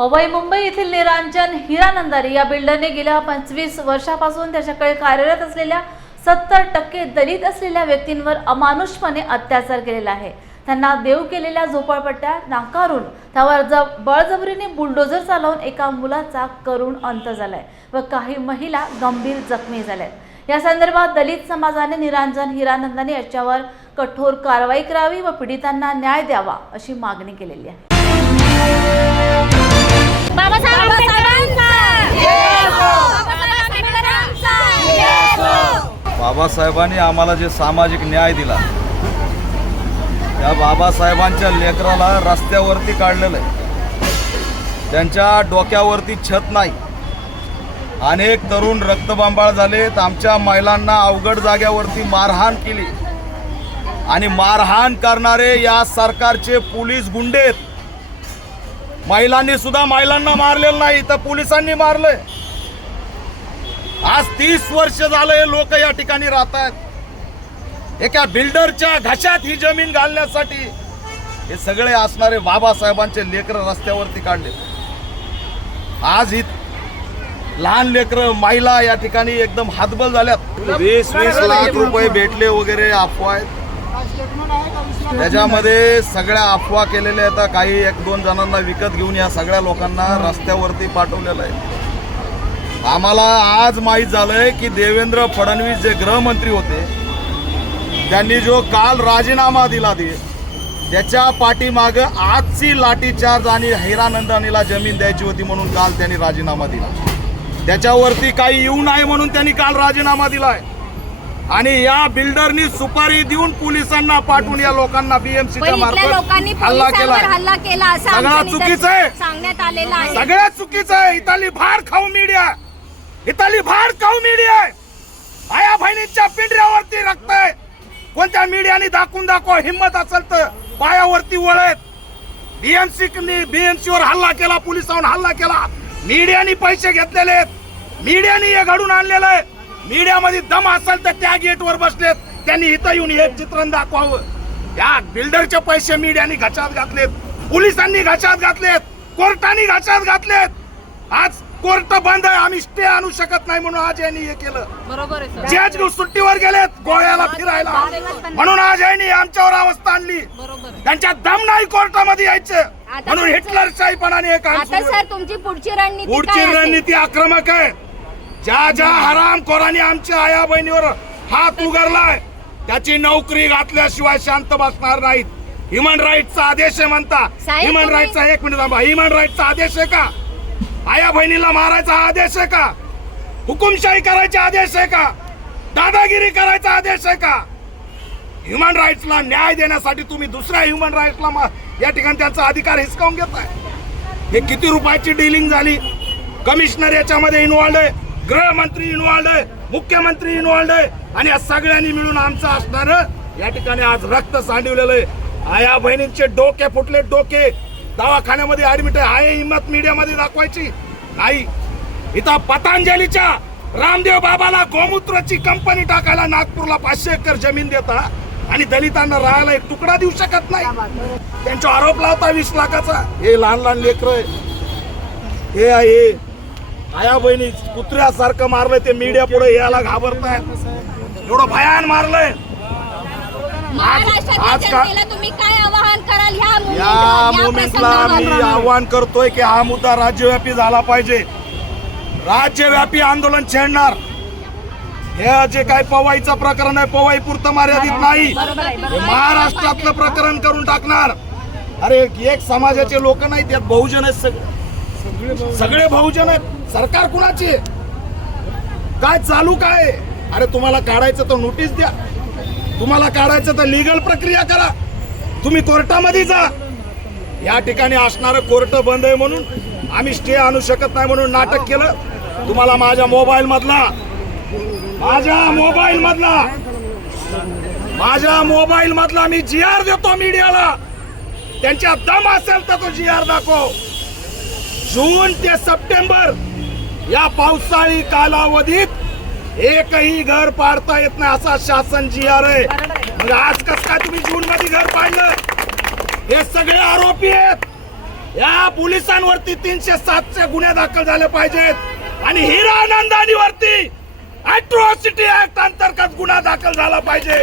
पवई मुंबई येथील निरांजन हिरानंदानी या बिल्डरने गेल्या 25 वर्षापासून त्याच्याकडे कार्यरत असलेल्या 70% दलित असलेल्या व्यक्तींवर अमानुषपणे अत्याचार केलेला आहे। त्यांना देव केलेल्या झोपडपट्ट्या नाकारून त्यावर बळजबरीने बुलडोझर चालवून एका मुलाचा करुण अंत झालाय व काही महिला गंभीर जखमी झाल्यात। या संदर्भात दलित समाजाने निरांजन हिरानंदानी याच्यावर कठोर कारवाई करावी व पीडितांना न्याय द्यावा अशी मागणी केलेली आहे। बाबासाहेबांनी आम्हाला जे सामाजिक न्याय दिला त्या बाबासाहेबांच्या लेकराला रस्त्यावरती काढलेलं आहे। त्यांच्या डोक्यावरती छत नाही। अनेक तरुण रक्तबंबाळ झालेत। आमच्या महिलांना अवघड जाग्यावरती मारहाण केली आणि मारहाण करणारे या सरकारचे पोलीस गुंडेत। महिलांनी सुद्धा महिलांना मारलेलं नाही तर पोलिसांनी मारलंय। आज 30 वर्ष झाले लोक या ठिकाणी राहतात। एका बिल्डरच्या घशात ही जमीन घालण्यासाठी हे सगळे असणारे बाबासाहेबांचे लेकर रस्त्यावरती काढले। आज ही लहान लेकर महिला या ठिकाणी एकदम हातबल झाल्यात। 20-20 लाख रुपये भेटले वगैरे अफवा आहेत। त्याच्यामध्ये सगळ्या अफवा केलेल्या आहेत। काही 1-2 जणांना विकत घेऊन या सगळ्या लोकांना रस्त्यावरती पाठवलेलं आहे। आम्हाला आज माहीत झालंय की देवेंद्र फडणवीस जे गृहमंत्री होते त्यांनी जो काल राजीनामा दिला त्याच्या पाठीमागे आजची लाठीचार्ज आणि हिरानंदानीला जमीन द्यायची होती म्हणून काल त्यांनी राजीनामा दिला। त्याच्यावरती काही येऊ नये म्हणून त्यांनी काल राजीनामा दिलाय आणि या बिल्डरनी सुपारी देऊन पोलिसांना पाठवून या लोकांना बीएमसीच्या मार्फत हल्ला केला। सगळं चुकीचं आहे, सांगण्यात आलेलं आहे। सगळं चुकीचं आहे। इथली भाड खाऊ मीडिया आहे। आया बहिणींच्या पिंढऱ्यावरती रक्त आहे। कोणत्या मीडियाने दाखव हिम्मत असेल तर पायावरती वळत बीएमसीवर हल्ला केला, पोलिसांवर हल्ला केला। मीडियाने पैसे घेतलेले आहेत, मीडियाने हे घडून आणलेलं आहे। मीडियामध्ये दम असेल तर त्या गेटवर बसलेत, त्यांनी इथं येऊन हे चित्रण दाखवावं। या बिल्डरचे पैसे मीडियाने घशात घातलेत, पोलिसांनी घशात घातलेत, कोर्टाने घशात घातलेत। आज कोर्ट बंद आहे, आम्ही स्टे आणू शकत नाही म्हणून आज यांनी हे केलं। बरोबर आहे। जज सुट्टीवर गेलेत गोव्याला फिरायला म्हणून आज यांनी आमच्यावर अवस्था आणली। त्यांच्या दम नाही कोर्टामध्ये यायचं म्हणून हिटलरशाहीपणाने एक आता सर तुमची पुढची रणनीती आक्रमक आहे। ज्या हरामखोरांनी आमच्या आया बहिणीवर हात उगारलाय त्याची नोकरी घातल्याशिवाय शांत बसणार नाहीत। ह्युमन राईटचा आदेश आहे म्हणता, ह्युमन राईटचा 1 मिनिट थांबा, ह्युमन राईटचा आदेश आहे का? आया बहिणीला मारायचा आदेश आहे का? हुकुमशाही करायचे आदेश आहे का? दादागिरी करायचा आदेश आहे का? ह्युमन राईट्सला न्याय देण्यासाठी तुम्ही दुसऱ्या ह्युमन राईट्सला या ठिकाणी त्यांचा अधिकार हिसकावून घेताय। हे किती रुपयाची डीलिंग झाली? कमिशनर याच्यामध्ये इन्व्हॉल्ड आहे, गृहमंत्री इन्व्हॉल्ड आहे, मुख्यमंत्री इन्व्हॉल्ड आहे आणि या सगळ्यांनी मिळून आमचं असणार या ठिकाणी आज रक्त सांडवलेलं आहे। आया बहिणींचे डोके फुटले, डोके दवाखान्यामध्ये ऍडमिट आहे। हिम्मत मीडियामध्ये दाखवायची नाही। इथं पतंजलीच्या रामदेव बाबाला गोमूत्राची कंपनी टाकायला नागपूरला 500 एकर जमीन देता आणि दलितांना राहायला एक तुकडा देऊ शकत नाही। त्यांचा आरोप लावता 20 लाखाचा। हे लहान लेकर हे आहे आया बहिणी कुत्र्यासारखं मारलंय, ते मीडिया पुढे यायला घाबरताय। एवढं भयान मारलंय। आज का तुम्ही काय आवाहन कराल या मोमेंटला मी आवाहन करतोय की हा मुद्दा राज्यव्यापी झाला पाहिजे। राज्यव्यापी आंदोलन छेडणार। हे जे काय पवईचं प्रकरण आहे पवई पुरतं मर्यादित नाही, महाराष्ट्रातलं प्रकरण करून टाकणार। अरे एक समाजाचे लोक नाही, त्यात बहुजन आहेत, सगळे बहुजन आहेत। सरकार कुणाची काय चालू काय? अरे तुम्हाला काढायचं तर नोटीस द्या, तुम्हाला काढायचं तर लिगल प्रक्रिया करा, तुम्ही कोर्टामध्ये जा। या ठिकाणी असणारं कोर्ट बंद आहे म्हणून आम्ही स्टे आणू शकत नाही म्हणून नाटक केलं। तुम्हाला माझ्या मोबाईल मधला मी GR देतो मीडियाला। त्यांच्या दम असेल तर तो GR दाखव। जून ते सप्टेंबर या पावसाळी कालावधीत एकही घर पाडता येत नाही असा शासन GR आहे। मग आज कसं काय तुम्ही जून मध्ये घर पाडलं? हे सगळे आरोपी आहेत। या पोलिसांवरती 307चे गुन्हे दाखल झाले पाहिजेत आणि हिरानंदानीवरती अॅट्रॉसिटी ऍक्ट अंतर्गत गुन्हा दाखल झाला पाहिजे.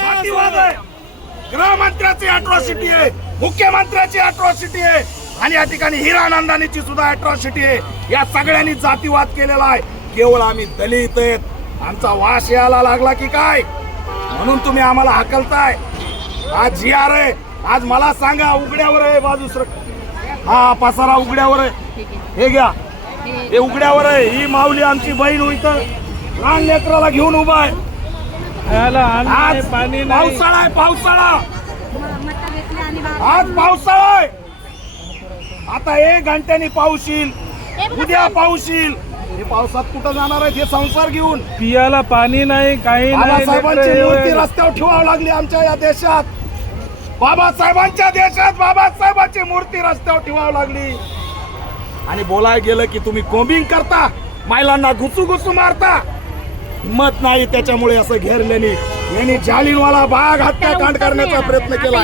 जातीवाद आहे, गृहमंत्र्याची अॅट्रॉसिटी आहे, मुख्यमंत्र्याची अॅट्रॉसिटी आहे आणि या ठिकाणी हिरानंदानीची सुद्धा अॅट्रॉसिटी आहे. या सगळ्यांनी जातीवाद केलेला आहे. केवळ आम्ही दलित आहेत, आमचा वास यायला लागला की काय म्हणून तुम्ही आम्हाला हाकलताय. आज जी आर आहे, आज मला सांगा उघड्यावर आहे बाजू सर, हा पसारा उघड्यावर आहे, हे घ्या, हे उघड्यावर आहे. ही माऊली आमची बहीण होईत लहान लेकराला घेऊन उभा आहे. आज पावसाळा आहे, पावसाळा, आज पावसाळा आहे. आता 1 घंट्यानी पाऊस येईल, उद्या पाऊस येईल. हे पावसात कुठं जाणार आहेत हे संसार घेऊन? पियाला पाणी नाही, काही नाही. बाबासाहेबांची मूर्ती रस्त्यावर ठेवावी लागली आमच्या या देशात. बाबासाहेबांच्या देशात बाबासाहेबांची मूर्ती रस्त्यावर ठेवावी लागली आणि बोलाय गेलं की तुम्ही कोम्बिंग करता, महिलांना घुसू मारता. हिंमत नाही त्याच्यामुळे असं घेरल्याने यांनी जालियनवाला बाग हत्याकांड करण्याचा प्रयत्न केला.